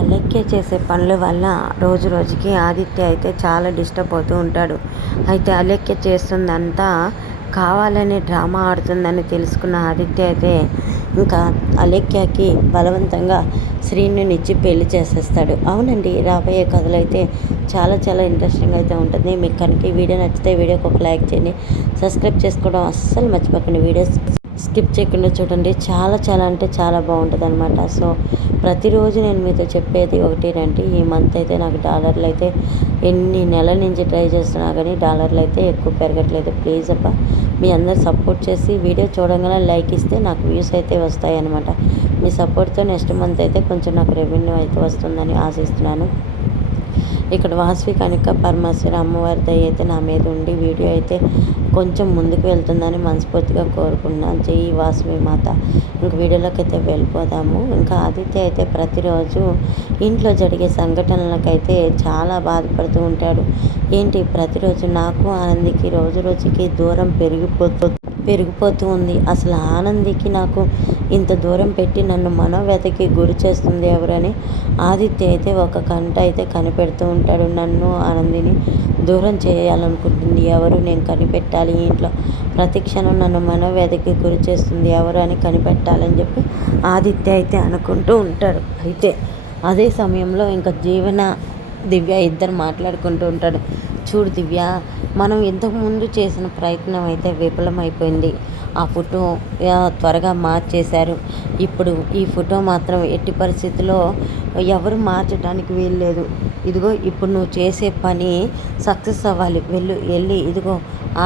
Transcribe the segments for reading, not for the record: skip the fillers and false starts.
అలెక్కే చేసే పనుల వల్ల రోజు రోజుకి ఆదిత్య అయితే చాలా డిస్టర్బ్ అవుతూ ఉంటాడు. అయితే అలెక్కే చేస్తుందంతా కావాలని డ్రామా ఆడుతుందని తెలుసుకున్న ఆదిత్య అయితే ఇంకా అలెక్యకి బలవంతంగా శ్రీనునిచ్చి పెళ్లి చేసేస్తాడు. అవునండి, రాబోయే కథలు అయితే చాలా చాలా ఇంట్రెస్టింగ్ అయితే ఉంటుంది. మీకు కనుక ఈ వీడియో నచ్చితే వీడియోకి ఒక లైక్ చేయండి. సబ్స్క్రైబ్ చేసుకోవడం అస్సలు మర్చిపోకండి. వీడియోస్ స్కిప్ చేయకుండా చూడండి. చాలా చాలా అంటే చాలా బాగుంటుంది అనమాట. సో ప్రతిరోజు నేను మీతో చెప్పేది ఒకటేనంటే, ఈ మంత్ అయితే నాకు డాలర్లు అయితే ఎన్ని నెలల నుంచి ట్రై చేస్తున్నా కానీ డాలర్లు అయితే ఎక్కువ పెరగట్లేదు. ప్లీజ్ అబ్బా, మీ అందరు సపోర్ట్ చేసి వీడియో చూడగానే లైక్ ఇస్తే నాకు వ్యూస్ అయితే వస్తాయి అనమాట. మీ సపోర్ట్తో నెక్స్ట్ మంత్ అయితే కొంచెం నాకు రెవెన్యూ అయితే వస్తుందని ఆశిస్తున్నాను. ఇక్కడ వాసవి కనిక పరమేశ్వర అమ్మవారి దయ అయితే నా మీద ఉండి వీడియో అయితే కొంచెం ముందుకు వెళ్తుందని మనస్ఫూర్తిగా కోరుకున్నాను. జై వాసవి మాత. ఇంక వీడియోలోకి అయితే వెళ్ళిపోదాము. ఇంకా ఆదిత్య అయితే ప్రతిరోజు ఇంట్లో జరిగే సంఘటనలకైతే చాలా బాధపడుతూ ఉంటాడు. ఏంటి ప్రతిరోజు నాకు ఆనందికి రోజు రోజుకి దూరం పెరిగిపోతూ ఉంది. అసలు ఆనందికి నాకు ఇంత దూరం పెట్టి నన్ను మనోవ్యతకి గురి చేస్తుంది ఎవరని ఆదిత్య అయితే ఒక కంట అయితే కనిపెడుతూ ఉంటాడు. నన్ను ఆనందిని దూరం చేయాలనుకుంటుంది ఎవరు, నేను కనిపెట్టాలి. ఇంట్లో ప్రతి క్షణం నన్ను మనోవ్యతకి గురి చేస్తుంది ఎవరు అని కనిపెట్టాలని చెప్పి ఆదిత్య అయితే అనుకుంటూ ఉంటాడు. అయితే అదే సమయంలో ఇంకా జీవన దివ్య ఇద్దరు మాట్లాడుకుంటూ ఉంటాడు. చూడు దివ్య, మనం ఇంతకుముందు చేసిన ప్రయత్నం అయితే విఫలమైపోయింది. ఆ ఫోటో త్వరగా మార్చేశారు. ఇప్పుడు ఈ ఫోటో మాత్రం ఎట్టి పరిస్థితుల్లో ఎవరు మార్చడానికి వీల్లేదు. ఇదిగో ఇప్పుడు నువ్వు చేసే పని సక్సెస్ అవ్వాలి. వెళ్ళి ఇదిగో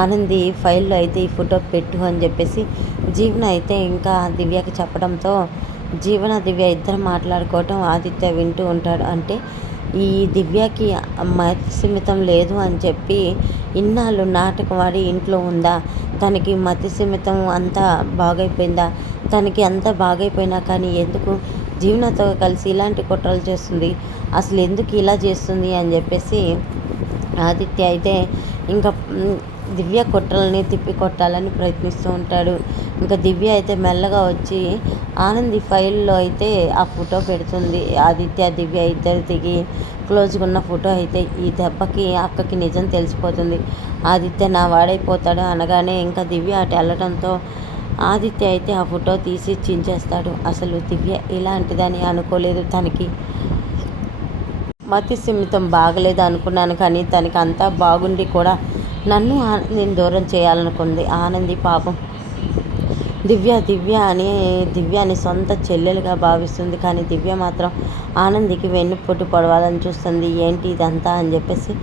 ఆనంది ఫైల్లో అయితే ఈ ఫోటో పెట్టు అని చెప్పేసి జీవన అయితే ఇంకా దివ్యకి చెప్పడంతో జీవన దివ్య ఇద్దరు మాట్లాడుకోవటం ఆదిత్య వింటూ ఉంటాడు. అంటే ఈ దివ్యకి మతిస్థిమితం లేదు అని చెప్పి ఇన్నాళ్ళు నాటకం వాడి ఇంట్లో ఉందా, తనకి మతిస్థిమితం అంతా బాగైపోయిందా, తనకి అంతా బాగైపోయినా కానీ ఎందుకు జీవనతో కలిసి ఇలాంటి కుట్రలు చేస్తుంది, అసలు ఎందుకు ఇలా చేస్తుంది అని చెప్పేసి ఆదిత్య అయితే ఇంకా దివ్య కుట్రల్ని తిప్పి కొట్టాలని ప్రయత్నిస్తూ ఉంటాడు. ఇంకా దివ్య అయితే మెల్లగా వచ్చి ఆనంది ఫైల్లో అయితే ఆ ఫోటో పెడుతుంది. ఆదిత్య దివ్య ఇద్దరు దిగి క్లోజ్గా ఉన్న ఫోటో అయితే ఈ దెబ్బకి అక్కకి నిజం తెలిసిపోతుంది. ఆదిత్య నా వాడైపోతాడు అనగానే ఇంకా దివ్య అటు వెళ్ళడంతో ఆదిత్య అయితే ఆ ఫోటో తీసి చించేస్తాడు. అసలు దివ్య ఇలాంటిదని అనుకోలేదు. తనకి మతి సిమితం బాగలేదు అనుకున్నాను కానీ తనకి అంతా బాగుండి కూడా నన్ను నేను దూరం చేయాలనుకుంది. ఆనంది పాపం దివ్యాని సొంత చెల్లెలుగా భావిస్తుంది. కానీ దివ్య మాత్రం ఆనందికి వెన్నుపోటు పొడవాలని చూస్తుంది. ఏంటి ఇదంతా అని చెప్పేసి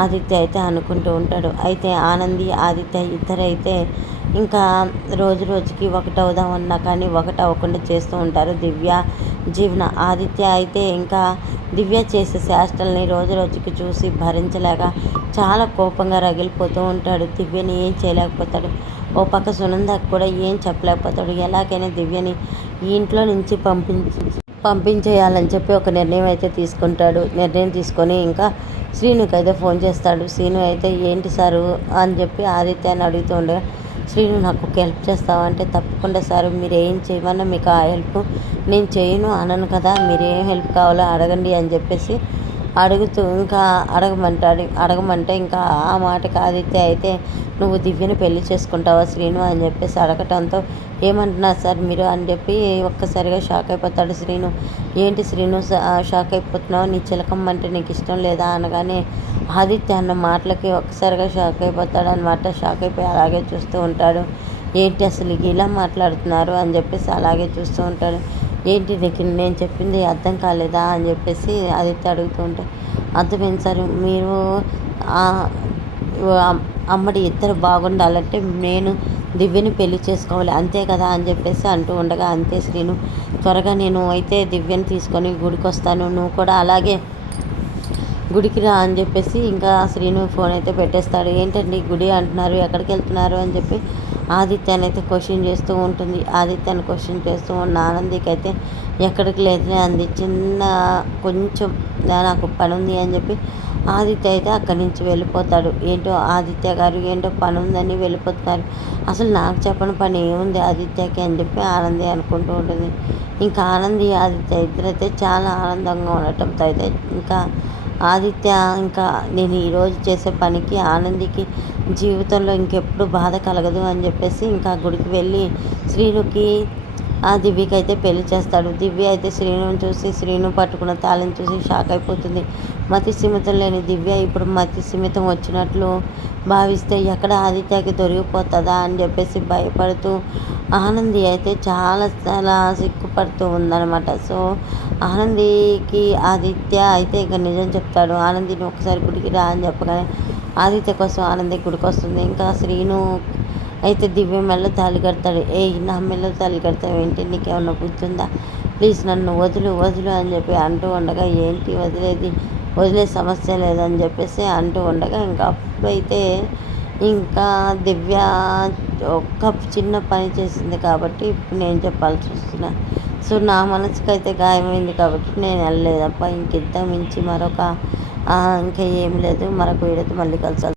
ఆదిత్య అయితే అనుకుంటూ ఉంటాడు. అయితే ఆనంది ఆదిత్య ఇద్దరైతే ఇంకా రోజు రోజుకి ఒకటవుదామన్నా కానీ ఒకటవ్వకుండా చేస్తూ ఉంటారు దివ్య జీవన. ఆదిత్య అయితే ఇంకా దివ్య చేసే శాస్త్రాలని రోజు రోజుకి చూసి భరించలేక చాలా కోపంగా రగిలిపోతూ ఉంటాడు. దివ్యని ఏం చేయలేకపోతాడు. ఓ పక్క సునందకు కూడా ఏం చెప్పలేకపోతాడు. ఎలాగైనా దివ్యని ఈ ఇంట్లో నుంచి పంపించేయాలని చెప్పి ఒక నిర్ణయం అయితే తీసుకుంటాడు. నిర్ణయం తీసుకొని ఇంకా శ్రీనుకి అయితే ఫోన్ చేస్తాడు. శ్రీను అయితే ఏంటి సారు అని చెప్పి ఆదిత్యాన్ని అడుగుతూ ఉండగా, శ్రీను నాకు ఒక హెల్ప్ చేస్తావా అంటే, తప్పకుండా సారు, మీరు ఏం చేయమన్నా మీకు ఆ హెల్ప్ నేను చేయను అనను కదా, మీరు ఏం హెల్ప్ కావాలో అడగండి అని చెప్పేసి అడుగుతూ ఇంకా అడగమంటే ఇంకా ఆ మాటకి ఆదిత్య అయితే నువ్వు దివ్యని పెళ్లి చేసుకుంటావా శ్రీను అని చెప్పేసి అడగటంతో ఏమంటున్నారు సార్ మీరు అని చెప్పి ఒక్కసారిగా షాక్ అయిపోతాడు శ్రీను. ఏంటి శ్రీను షాక్ అయిపోతున్నావు, నీ చిలకమ్మంటే నీకు ఇష్టం లేదా అనగానే ఆదిత్య అన్న మాటలకి ఒక్కసారిగా షాక్ అయిపోతాడు అనమాట. షాక్ అయిపోయి అలాగే చూస్తూ ఉంటాడు. ఏంటి అసలు ఇలా మాట్లాడుతున్నారు అని చెప్పేసి అలాగే చూస్తూ ఉంటాడు. ఏంటి నీకు నేను చెప్పింది అర్థం కాలేదా అని చెప్పేసి ఆదిత్య అడుగుతూ ఉంటాడు. అర్థమైంది సార్, మీరు అమ్మడి ఇద్దరు బాగుండాలంటే నేను దివ్యని పెళ్లి చేసుకోవాలి అంతే కదా అని చెప్పేసి అంటూ ఉండగా, అంతే శ్రీను, త్వరగా నేను అయితే దివ్యని తీసుకొని గుడికి వస్తాను, నువ్వు కూడా అలాగే గుడికి రా అని చెప్పేసి ఇంకా శ్రీను ఫోన్ అయితే పెట్టేస్తాడు. ఏంటండి గుడి అంటున్నారు, ఎక్కడికి వెళ్తున్నారు అని చెప్పి ఆదిత్యాన్ని అయితే క్వశ్చన్ చేస్తూ ఉంటుంది. ఆదిత్యాన్ని క్వశ్చన్ చేస్తూ ఉన్న ఆనందికి అయితే ఎక్కడికి లేదులే అంది. కొంచెం నాకు పని ఉంది అని చెప్పి ఆదిత్య అయితే అక్కడి నుంచి వెళ్ళిపోతాడు. ఏంటో ఆదిత్య గారు ఏంటో పని ఉందని వెళ్ళిపోతున్నారు. అసలు నాకు చెప్పని పని ఏముంది ఆదిత్యకి అని చెప్పి ఆనంది అనుకుంటూ ఉంటుంది. ఇంకా ఆనంది ఆదిత్య ఇద్దరైతే చాలా ఆనందంగా ఉండటంతో అయితే ఇంకా ఆదిత్య ఇంకా నేను ఈరోజు చేసే పనికి ఆనందికి జీవితంలో ఇంకెప్పుడు బాధ కలగదు అని చెప్పేసి ఇంకా గుడికి వెళ్ళి శ్రీనుకి దివ్యకి అయితే పెళ్లి చేస్తాడు. దివ్య అయితే శ్రీనుని చూసి శ్రీను పట్టుకున్న తాళం చూసి షాక్ అయిపోతుంది. మతి స్థిమితం లేని దివ్య ఇప్పుడు మతి స్థిమితం వచ్చినట్లు భావిస్తే ఎక్కడ ఆదిత్యకి దొరికిపోతుందా అని చెప్పేసి భయపడుతూ ఆనంది అయితే చాలా సిగ్గుపడుతూ ఉందన్నమాట. సో ఆనందికి ఆదిత్య అయితే ఇక నిజం చెప్తాడు. ఆనందిని ఒకసారి గుడికి రా అని చెప్పగానే ఆదిత్య కోసం ఆనంది గుడికి వస్తుంది. ఇంకా శ్రీను అయితే దివ్య మెల్ల తాళి కడతాడు. నా మెల్ల తాళి కడతావు ఏంటి, నీకేమన్నా బుద్ధి ఉందా, ప్లీజ్ నన్ను వదులు అని చెప్పి అంటూ ఉండగా ఏంటి వదిలే సమస్య లేదని చెప్పేసి అంటూ ఉండగా ఇంకా అప్పుడైతే ఇంకా దివ్య ఒక్క చిన్న పని చేసింది కాబట్టి ఇప్పుడు నేను చెప్పాల్సి వస్తున్నా. సో నా మనసుకైతే గాయమైంది కాబట్టి నేను వెళ్ళలేదప్ప. ఇంకింత మించి ఇంకా ఏం లేదు. మరొక వీడియోతో మళ్ళీ కలిసి